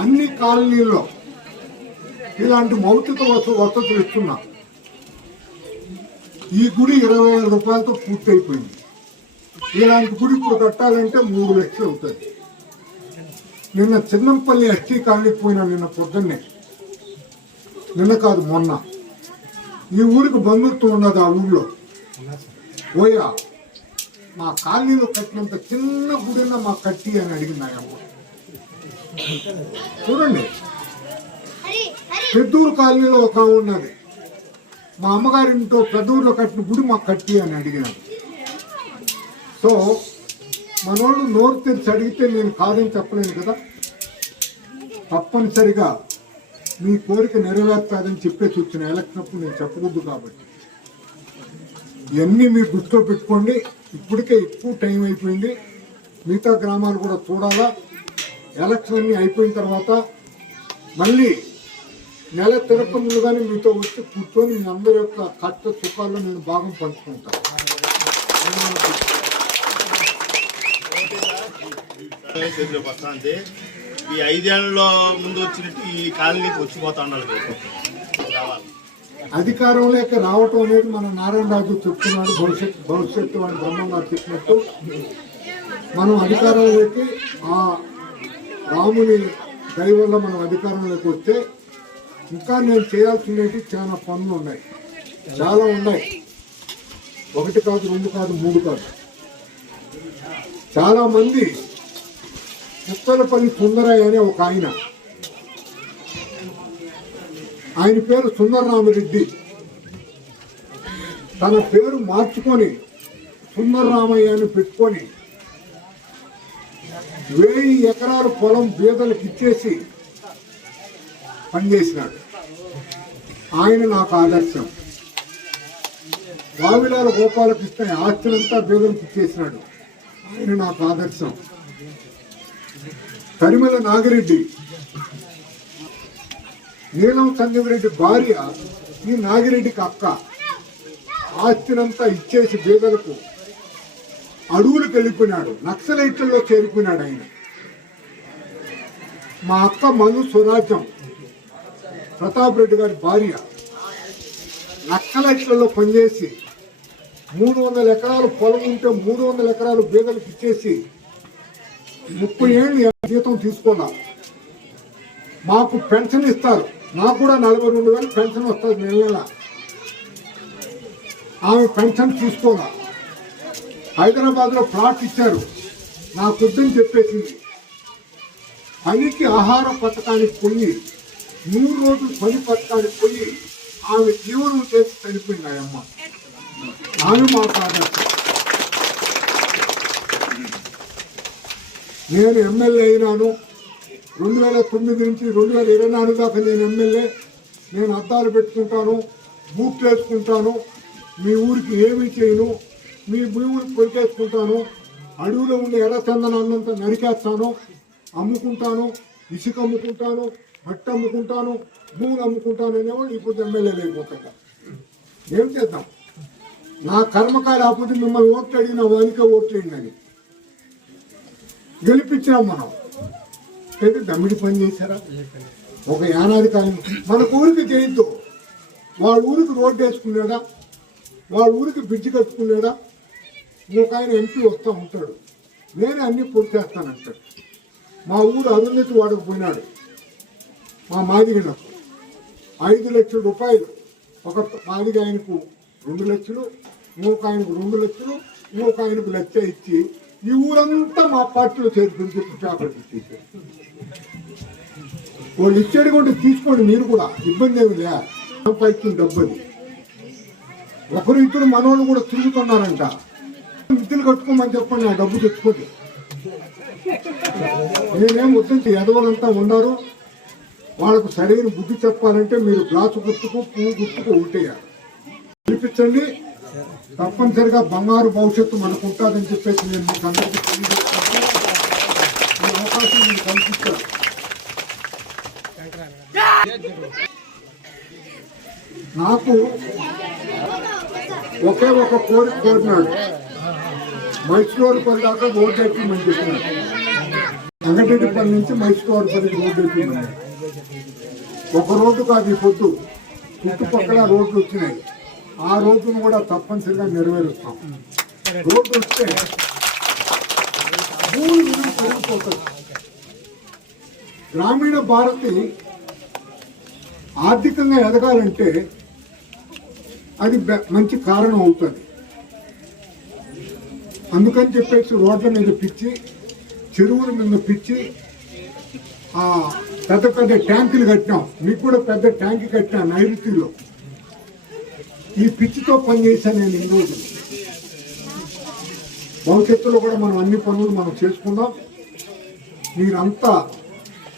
అన్ని కాలనీల్లో ఇలాంటి మౌలిక వసతులు ఇస్తున్నా. ఈ గుడి ఇరవై వేల రూపాయలతో పూర్తయిపోయింది. ఇలాంటి గుడి ఇప్పుడు కట్టాలంటే మూడు లక్షలు అవుతుంది. నిన్న చిన్నంపల్లి ఎస్టీ కాలనీకి పోయినా నిన్న పొద్దున్నే. నిన్న కాదు మొన్న. ఈ ఊరికి బంధుత్వం ఉన్నది ఆ ఊళ్ళో పోయా మా కాలనీలో కట్టినంత చిన్న గుడిన మా కట్టి అని అడిగింది ఆయమ్మ చూడండి. పెద్దూరు కాలనీలో ఒక ఉన్నది. మా అమ్మగారి ఇంట్లో పెద్దూరులో కట్టిన గుడి మాకు కట్టి అని అడిగినాడు సో మనోళ్ళు నోరు తెరిచి అడిగితే నేను కాదని చెప్పలేను కదా? తప్పనిసరిగా మీ కోరిక నెరవేర్తాదని చెప్పేసి వచ్చిన ఎలక్షన్ అప్పుడు నేను చెప్పకూడదు కాబట్టి. ఇవన్నీ మీరు దృష్టిలో పెట్టుకోండి. ఇప్పటికే ఎక్కువ టైం అయిపోయింది. మిగతా గ్రామాలు కూడా చూడాలా? ఎలక్షన్ అన్ని అయిపోయిన తర్వాత మళ్ళీ నెల తిరగక ముందుగానే మీతో వచ్చి కూర్చొని మీ అందరి యొక్క కష్ట సుఖాల్లో నేను భాగం పంచుకుంటాను వస్తుంది ఈ ఐదేళ్ళలో ముందు వచ్చినట్టు ఈ కాలనీకి వచ్చిపోతా ఉండాలి రావాలి. అధికారంలోకి రావటం అనేది మన నారాయణ రాజు చెప్తున్నాడు భవిష్యత్తు భవిష్యత్తు అని బ్రహ్మం గారు చెప్పినట్టు. మనం అధికారంలోకి ఆ రాముని దయ వల్ల మనం అధికారంలోకి వస్తే ఇంకా నేను చేయాల్సినవి చాలా పనులు ఉన్నాయి. చాలా ఉన్నాయి. ఒకటి కాదు రెండు కాదు మూడు కాదు. చాలామంది ముత్తలపల్లి సుందరయ్య అనే ఒక ఆయన. ఆయన పేరు సుందరరామరెడ్డి. తన పేరు మార్చుకొని సుందరరామయ్య అని పెట్టుకొని వెయ్యి ఎకరాల పొలం బీదలకు ఇచ్చేసి పనిచేసినాడు. ఆయన నాకు ఆదర్శం. వావిలాల గోపాలకృష్ణ ఆస్తినంతా బీదలకు ఇచ్చేసినాడు. ఆయన నాకు ఆదర్శం. తరిమల నాగిరెడ్డి నీలం సంజీవరెడ్డి భార్య ఈ నాగిరెడ్డికి అక్క. ఆస్తినంతా ఇచ్చేసి బీదలకు అడవులకు వెళ్ళిపోయినాడు. నక్సలైట్లలో చేరిపోయినాడు ఆయన. మా అక్క మను స్వరాజ్యం. ప్రతాప్ రెడ్డి గారి భార్య. నక్సలైట్లలో పనిచేసి మూడు వందల ఎకరాలు పొలం ఉంటే మూడు వందల ఎకరాలు బీదలకు ఇచ్చేసి ముప్పై ఏళ్ళు జీతం తీసుకున్నాం. మాకు పెన్షన్ ఇస్తారు. నాకు కూడా నలభై రెండు వేలు పెన్షన్ వస్తుంది నెల నెల. ఆమె పెన్షన్ తీసుకోదా హైదరాబాద్లో ప్లాట్ ఇచ్చారు. నా కొద్దని చెప్పేసింది. పనికి ఆహార పథకానికి పోయి మూడు రోజులు పని పథకానికి పోయి ఆమె జీవనం చేసి చనిపోయింది ఆ అమ్మ ఆమె మాకు నేను ఎమ్మెల్యే అయినాను. రెండు వేల తొమ్మిది నుంచి రెండు వేల ఇరవై నాలుగు దాకా నేను ఎమ్మెల్యే. నేను అద్దాలు పెట్టుకుంటాను బూట్లు వేసుకుంటాను. మీ ఊరికి ఏమీ చేయను. మీ భూములు కొరికేసుకుంటాను అడవిలో ఉండే ఎర్రచందనాన్నంతా నరికేస్తాను అమ్ముకుంటాను ఇసుక అమ్ముకుంటాను మట్టి అమ్ముకుంటాను భూములు అమ్ముకుంటాను అనేవాళ్ళు ఇప్పుడు ఎమ్మెల్యే లేకపోతాడు ఏం చేద్దాం? నా కర్మకాయ ఆపోతే మిమ్మల్ని ఓట్లు అడిగిన వానికే ఓట్లు వేయండి గెలిపించినాం మనం. అయితే దమ్మిడి పని చేశారా? ఒక యానాది కాలం మన ఊరికి చేయొద్దు వాళ్ళ ఊరికి రోడ్డు వేసుకున్నాడా? వాళ్ళ ఊరికి బ్రిడ్జ్ కట్టుకున్నాడా? ఇంకొక ఆయన ఎంపీ వస్తూ ఉంటాడు. నేనే అన్ని పూర్తి చేస్తానంటాడు. మా ఊరు అరుంధతి వాడుకు పోయినాడు. మా మాదిగలకు ఐదు లక్షల రూపాయలు. ఒక మాదిగ ఆయనకు రెండు లక్షలు ఇంకొక ఆయనకు రెండు లక్షలు ఇంకొక ఆయనకు లక్ష ఇచ్చి ఈ ఊరంతా మా పార్టీలో చేరుతుంది చెప్పి చేపట్టి తీశారు వాళ్ళు ఇచ్చేది కొంటే తీసుకోండి మీరు కూడా. ఇబ్బంది ఏమి లే. సంపాదించిన డబ్బు అది ఒకరు ఇద్దరు మనోళ్ళు కూడా తిరుగుతున్నారంట. మిత్రులు కట్టుకోమని చెప్పండి ఆ డబ్బు తెచ్చుకోండి. నేనేం వద్దంటే ఎదవలంతా ఉన్నారు. వాళ్ళకు సరైన బుద్ధి చెప్పాలంటే మీరు గ్లాసు గుర్తుకు పువ్వు గుర్తుకు ఓటేయాలి. పిలిపించండి. తప్పనిసరిగా బంగారు భవిష్యత్తు మనకు ఉంటుందని చెప్పేసి నేను మీకు అందరికీ తెలియజేస్తాను అవకాశం నేను కల్పిస్తాను. నాకు ఒకే ఒక కోరిక కోరినాడు. మైసూరు పది దాకా ఓటు ఎక్కి చెప్పినాడు వెంకటరెడ్డిపల్లి నుంచి మైసూరుపల్లి రోడ్డు అయిపోయింది ఒక రోడ్డు కాదు ఈ పొద్దు. చుట్టుపక్కల రోడ్లు వచ్చినాయి. ఆ రోడ్డును కూడా తప్పనిసరిగా నెరవేరుస్తాం. రోడ్డు వస్తే భూమి విలువ పెరిగిపోతుంది. గ్రామీణ భారతి ఆర్థికంగా ఎదగాలంటే అది బె- మంచి కారణం అవుతుంది. అందుకని చెప్పేసి రోడ్ల మీద పిచ్చి చెరువుల మీద పిచ్చి పెద్ద పెద్ద ట్యాంకులు కట్టినాం. మీకు కూడా పెద్ద ట్యాంక్ కట్టినా నైరుతిలో. ఈ పిచ్చితో పనిచేశాను నేను ఈ రోజు భవిష్యత్తులో కూడా మనం అన్ని పనులు మనం చేసుకుందాం. మీరంతా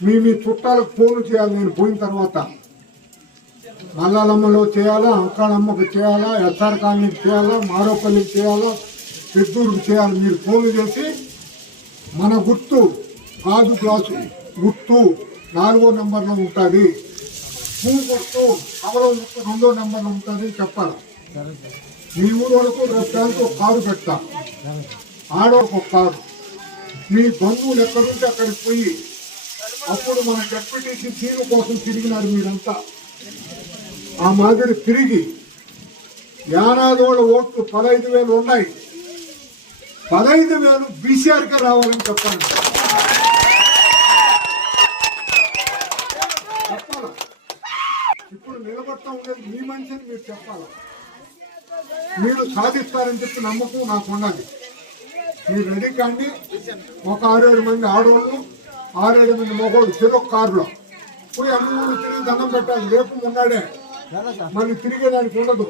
మీ మీ చుట్టాలకు ఫోన్లు చేయాలి నేను పోయిన తర్వాత. మల్లాలమ్మలో చేయాలా అంకాళమ్మకు చేయాలా ఎస్ఆర్ కాలనీకి చేయాలా మారోపల్లికి చేయాలా పెద్దూరుకు చేయాలి మీరు ఫోన్లు చేసి మన గుర్తు గాజు గ్లాసు గుర్తు నాలుగో నెంబర్లో ఉంటుంది. పువ్వు గుర్తు అవలో గుర్తు రెండో నెంబర్లో ఉంటుంది చెప్పాలి. మీ ఊరు వరకు రేపు ఒక కారు పెట్టా ఆడోకు ఒక కారు. మీ బంధువులు ఎక్కడుంటే అక్కడికి పోయి అప్పుడు మన డెప్యూటీసీ సీను కోసం తిరిగినారు మీరంతా. ఆ మాదిరి తిరిగి యానాదోళ్ళ ఓట్లు పదహైదు వేలు ఉన్నాయి. పదహైదు వేలు బీసీఆర్కే రావాలని చెప్పాలి. చెప్పాలా? ఇప్పుడు నిలబడతా ఉండేది మీ మనిషిని మీరు చెప్పాలా? మీరు సాధిస్తారని చెప్పి నమ్మకం నాకు ఉన్నది మీరు రెడీ కాండి. ఒక ఆరేడు మంది ఆడవాళ్ళు ఆరేడు మంది మగవాళ్ళు చెరొక కారులో. పోయి అన్ని తిరిగి దండం పెట్టాలి. రేపు ఉన్నాడే మళ్ళీ తిరిగేదానికి ఉండదు.